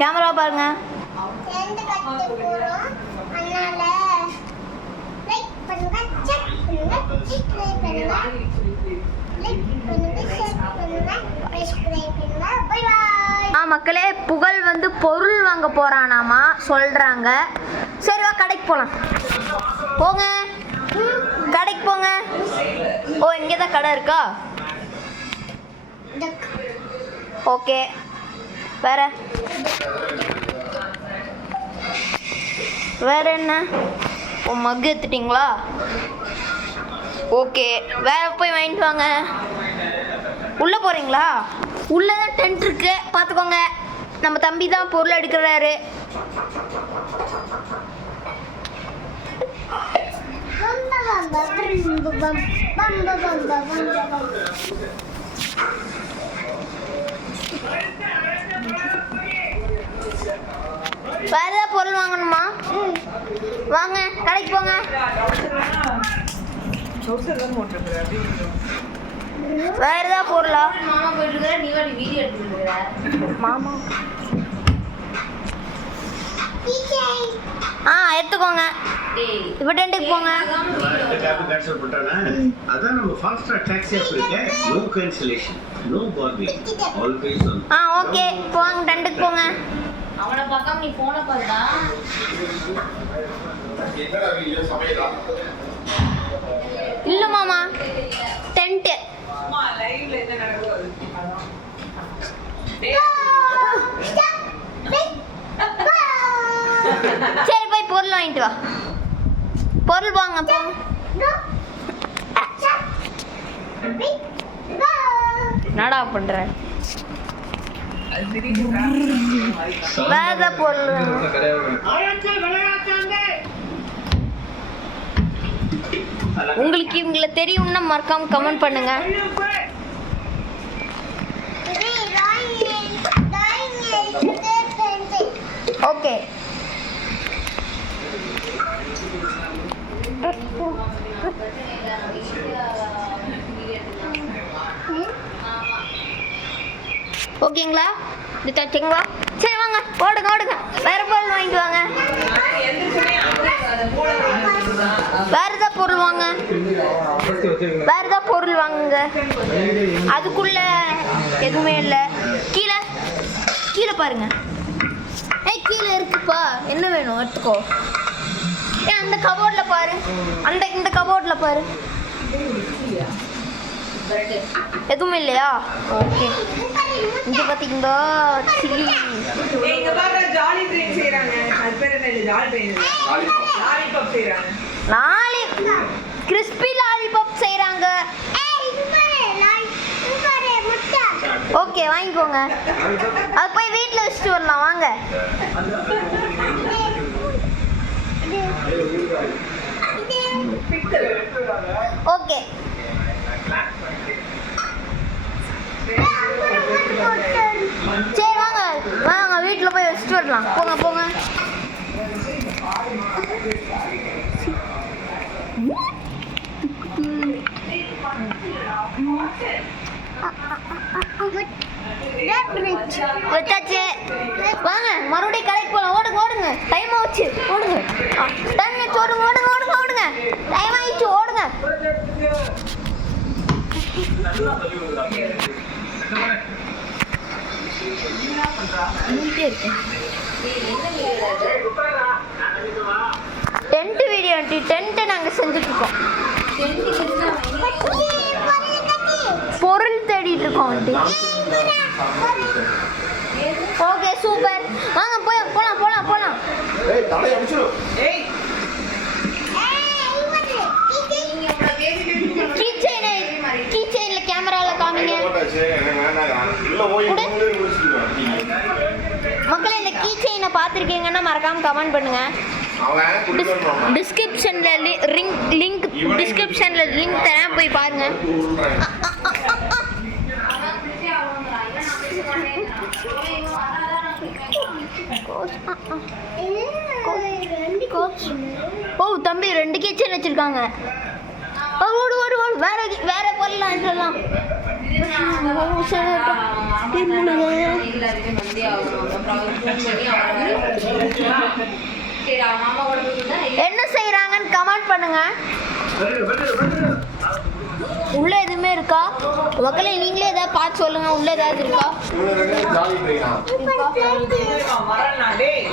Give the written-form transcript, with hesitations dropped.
Camera பாருங்க. மக்களே, புகழ் வந்து பொருள் வாங்க போறானாமா சொல்றாங்க. சரி வா கடைக்கு போலாம். போங்க கடைக்கு போங்க. ஓ இங்கே தான் கடை இருக்கா? ஓகே. வேற வேற என்ன? ஓ மக்கு எடுத்துட்டிங்களா? ஓகே. வேற போய் வாங்கிட்டு வாங்க. உள்ளே போகிறீங்களா? உள்ளே தான் டென்ட் இருக்கு, பார்த்துக்கோங்க. நம்ம தம்பி தான் பொருள் எடுக்கிறாரு. வேற ஏதாவது பொருள் வாங்கணுமா? வாங்க கடைக்கு போங்க. வேற ஏதாவது பொருளா? மாமா போயிட்டு நீ வீடியோ எடுத்துட்டு மாமா எடுத்துக்கோங்க. இப்போ டென்ட்டுக்கு போங்க. அதான் நம்ம ஃபாஸ்ட் ட்ராக் டாக்ஸி அப்படிங்க. No cancellation, no parking, always on. Okay போங்க டென்ட்டுக்கு போங்க. அவனை பார்க்காம நீ போனை பார்த்தா என்னடா வீடியோ சமையலா? இல்ல மாமா டென்ட். அம்மா லைவ்ல என்ன நடக்குது? சரி போய் பொருள் வாங்கிட்டு வா. பொருள் வாங்க போங்க. என்னடா பண்ற? வேற பொருள் உங்களுக்கு இவங்களை தெரியும்னா மறக்காம கமெண்ட் பண்ணுங்க. ஓகே. ஓகேங்களா? இது தச்சிங்களா? சரி வாங்க ஓடுங்க ஓடுங்க. வேற பொருள் வாங்கிட்டு வாங்க. வேற ஏதாவது பொருள் வாங்க. வேற ஏதாவது பொருள் வாங்குங்க. அதுக்குள்ள எதுவுமே இல்லை. கீழே கீழே பாருங்க. கீழே இருக்குப்பா. என்ன வேணும் எடுத்துக்கோ. அந்த கபோர்டில் பாரு. இந்த கபோர்டில் பாரு. எதுவுமே இல்லையா? ஓகே. இங்க பாத்தீங்களா சில்லி. இங்க பாருங்க ஜாலி ட்ரெயின் செய்றாங்க. அது பேர் என்ன? Jolly train. லாலிபாப் செய்றாங்க. கிறிஸ்பி லாலிபாப் செய்றாங்க. ஓகே வாங்கிக்கோங்க. அது போய் வீட்டில் வச்சுட்டு வரலாம் வாங்க. ஓகே சரி வாங்க வாங்க வீட்டில் போய் வச்சுட்டு வரலாம். போங்க போங்க. வச்சாச்சு. வாங்க மறுபடியும் கடைக்கு போகலாம். ஓடுங்க ஓடுங்க. டைம் ஆச்சு. ஓடுங்க. டைம் ஆச்சு. ஓடுங்க ஓடுங்க ஓடுங்க ஓடுங்க. டைம் ஆயிடுச்சு. ஓடுங்க. டென்ட் வீடியோ டென்ட் நாங்க செஞ்சுட்டு இருக்கோம். பொருள் தேடிட்டு இருக்கோம். Okay super. வாங்க போய் போலாம் போலாம் போலாம். கீச்சைன்ல கேமரால காமிங்க மக்களே. இந்த கீச்சைனை பார்த்துருக்கீங்கன்னா மறக்காம கமெண்ட் பண்ணுங்க. டிஸ்கிரிப்ஷன்ல லிங்க் தரேன் போய் பாருங்க. ஓ தம்பி 2 கிச்சன் வச்சிருக்காங்க. ஓடு ஓடு ஓடு. வேற வேற பொருள் சொல்லலாம். என்ன செய்யறாங்கன்னு கமெண்ட் பண்ணுங்க. உள்ள எதுவுமே இருக்கா மக்களே? நீங்களே ஏதாவது பார்த்து சொல்லுங்க. உள்ள ஏதாவது இருக்கா? வரேன் நான் டேய்.